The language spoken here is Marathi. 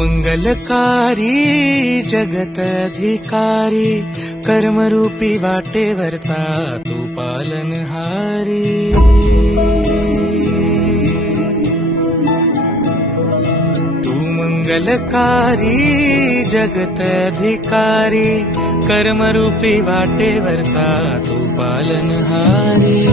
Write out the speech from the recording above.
मंगलकारी जगत अधिकारी कर्मरूपी वाटेवरचा तू पालनहारी। तू मंगलकारी जगत अधिकारी कर्मरूपी वाटेवरचा तू पालनहारी।